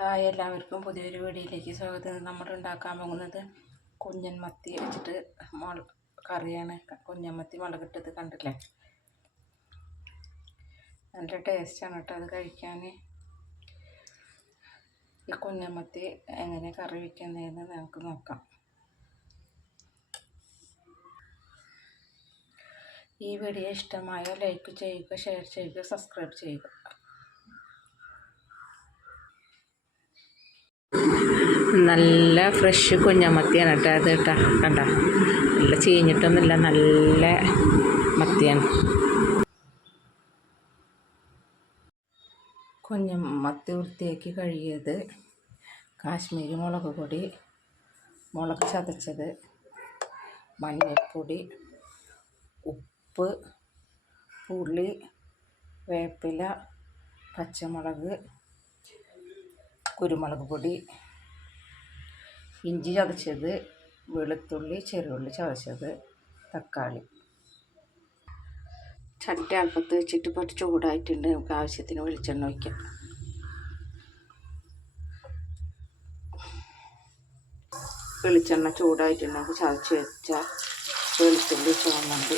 Hi എല്ലാവർക്കും പുതിയൊരു വീഡിയോയിലേക്ക് സ്വാഗതം. നമ്മൾ ഉണ്ടാക്കാൻ പോകുന്നത് കുഞ്ഞൻ മത്തി വെച്ചിട്ട് മുള കറിയാണ്. കുഞ്ഞൻ മത്തി മുളകിട്ടത് കണ്ടില്ലേ? നല്ല ടേസ്റ്റാണ് കേട്ടോ അത് കഴിക്കാൻ. ഈ കുഞ്ഞൻ മത്തി എങ്ങനെ കറി വയ്ക്കുന്നതെന്ന് നമുക്ക് നോക്കാം. ഈ വീഡിയോ ഇഷ്ടമായോ ലൈക്ക് ചെയ്യുക ഷെയർ ചെയ്യുക സബ്സ്ക്രൈബ് ചെയ്യുക. നല്ല ഫ്രഷ് കുഞ്ഞമത്തിയാണ് കേട്ടോ അത് കേട്ടോ. കണ്ട? നല്ല ചീഞ്ഞിട്ടൊന്നുമില്ല നല്ല മത്തിയാണ്. കുഞ്ഞമത്തി വൃത്തിയാക്കി കഴുകിയത് കാശ്മീരി മുളക് പൊടി മുളക് ചതച്ചത് മഞ്ഞൾപ്പൊടി ഉപ്പ് പുളി വേപ്പില പച്ചമുളക് കുരുമുളക് പൊടി ഇഞ്ചി ചതച്ചത് വെളുത്തുള്ളി ചെറുള്ളി ചതച്ചത് തക്കാളി. ചട്ടി അടുപ്പത്ത് വെച്ചിട്ട് കുറച്ച് ചൂടായിട്ടുണ്ട്. നമുക്ക് ആവശ്യത്തിന് വെളിച്ചെണ്ണ ഒഴിക്കാം. വെളിച്ചെണ്ണ ചൂടായിട്ടുണ്ട്. നമുക്ക് ചതച്ച് വെച്ചാൽ വെളുത്തുള്ളി ചുവന്നുണ്ട്.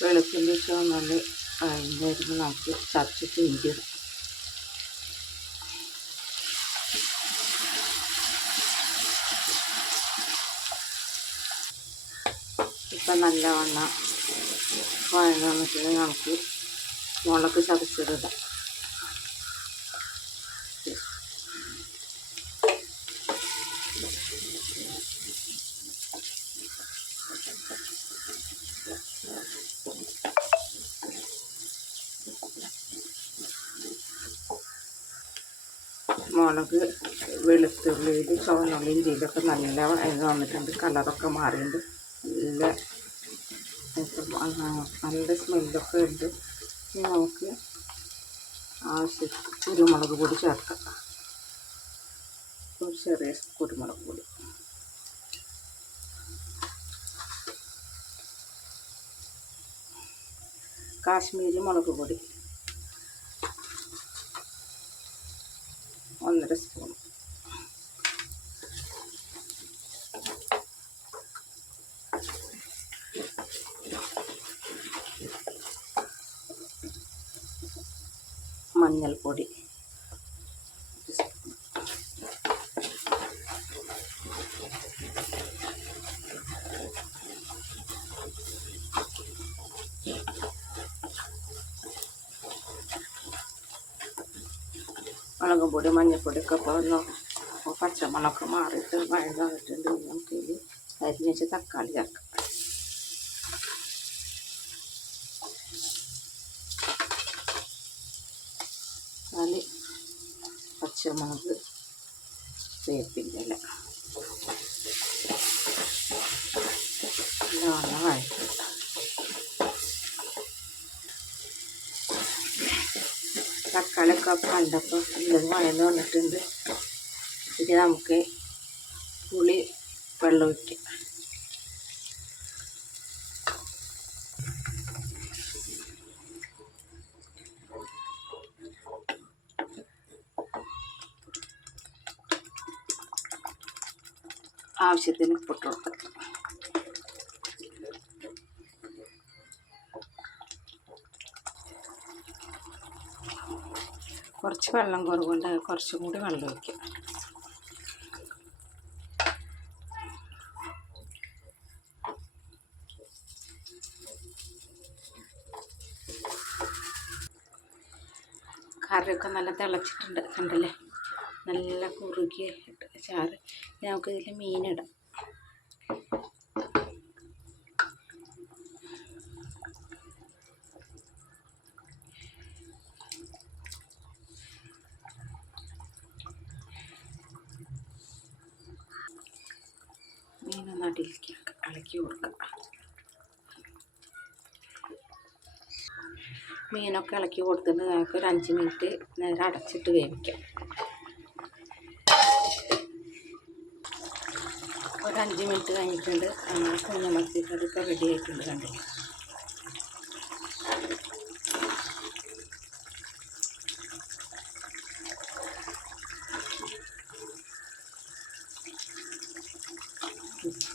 വെളുത്തുള്ളി ചുവന്നുള്ളി അതിന്റെ നമുക്ക് ചതച്ചിട്ട് ഇഞ്ചി ഇപ്പം നല്ലവണ്ണം വഴങ്ങാൻ വന്നിട്ടുണ്ടെങ്കിൽ നമുക്ക് മുളക് ചതച്ചിടാം മുളക് വെളുത്തുള്ളിയിൽ ചുവന്നുള്ളിയും ഇതിലൊക്കെ നല്ല ഇത് വന്നിട്ടുണ്ട്. കളറൊക്കെ മാറിയിട്ടുണ്ട്. നല്ല നല്ല സ്മെല്ലൊക്കെ ഉണ്ട്. ഇനി നമുക്ക് ആവശ്യത്തിന് കുരുമുളക് പൊടി ചേർക്കാം. ഒരു ചെറിയ കുരുമുളക് പൊടി. കാശ്മീരി മുളക് പൊടി. ഒന്നര സ്പൂൺ. മഞ്ഞൾപ്പൊടി. മുളകും പൊടി മഞ്ഞൾപ്പൊടിയൊക്കെ ഇപ്പോൾ ഒന്ന് പച്ചമുളകൊക്കെ മാറിയിട്ട് വഴകായിട്ടുണ്ട് നമുക്ക് ഇതിൽ അരിഞ്ഞ് വെച്ച് തക്കാളി ചേർക്കാം. തക്കാളി പച്ചമുളക് വേപ്പിന്റെ ഇല നല്ലവണ്ണം തക്കാളിയൊക്കെ കണ്ടപ്പോൾ എല്ലാം വഴന്ന് വന്നിട്ടുണ്ട്. ഇത് നമുക്ക് പുളി വെള്ളം ഒഴിക്കാം. ആവശ്യത്തിന് ഉപ്പിട്ട് കൊടുക്കാം. കുറച്ച് വെള്ളം കുറവുണ്ട് കുറച്ചും കൂടി വെള്ളം ഒഴിക്കാം. കറിയൊക്കെ നല്ല തിളച്ചിട്ടുണ്ട് കണ്ടല്ലേ? നല്ല കുറുകിയ ചാറ്. നമുക്ക് ഇതിൽ മീനിടാം. മീനൊന്ന് ഇളക്കി കൊടുക്കുക. മീനൊക്കെ ഇളക്കി കൊടുത്തിട്ട് നമുക്ക് ഒരു അഞ്ച് മിനിറ്റ് നേരെ അടച്ചിട്ട് വേവിക്കാം. ഒരു അഞ്ച് മിനിറ്റ് കഴിഞ്ഞിട്ടുണ്ട്. കുഞ്ഞമത്തി ഇപ്പോൾ റെഡി ആയിട്ടുണ്ട് കണ്ടില്ല?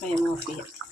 may mga feet.